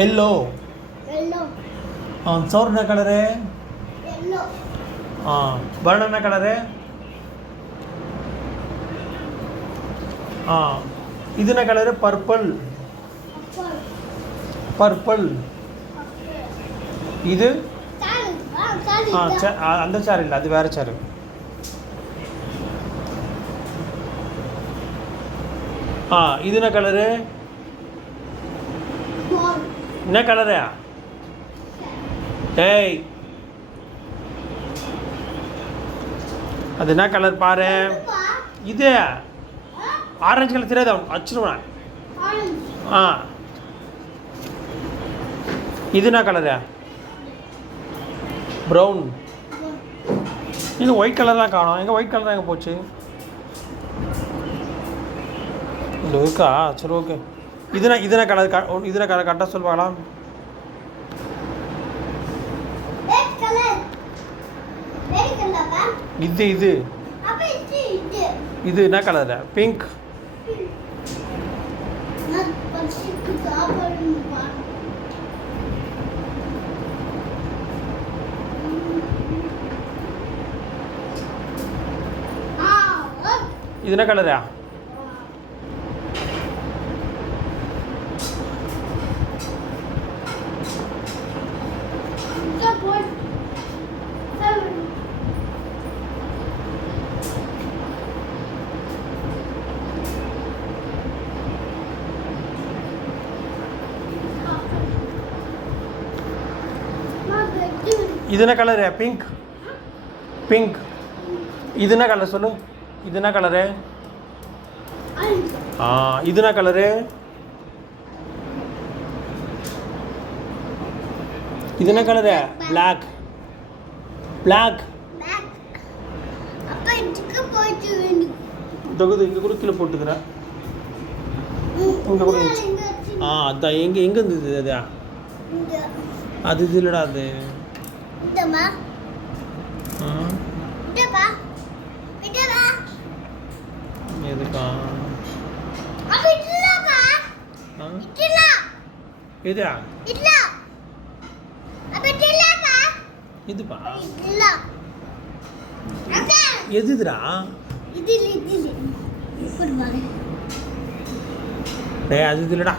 Yellow. சோறு என்ன colour? Balloon என்ன கலரு? இது என்ன கலரு? பர்பிள். பர்பிள். இது அந்த சேர் இல்லை, அது வேற சேரு. இது என்ன கலரு? என்ன கலரு? டேய், அது என்ன கலர் பாரு. இது ஆரஞ்சு கலர் தெரியாத வச்சிருவேன். இது என்ன கலரு? ப்ரௌன். இது ஒயிட் கலர் தான் காணும். எங்கே ஒயிட் கலர் தான் எங்கே போச்சு? இது இருக்கா? சரி, ஓகே. இதுனா கலர் இதுனா கலர் கரெக்டாக சொல்லுவாங்களா? இது இது இது என்ன கலர்? பிங்க். இது என்ன கலரா? இது என்ன கலரு? பிங்க். பிங்க். இது என்ன கலர் சொல்லு? இது என்ன கலரு? இது என்ன கலரு? இது என்ன கலரு? பிளாக். பிளாக். இங்க கூட கீழே போட்டுக்கிறேன். இங்க கூட அதான் எங்க இருந்தது? அதா அது இது இல்லடா. அது எதுக்கா? எதா? இதுப்பா எதுடா? டேய், அது இல்லடா.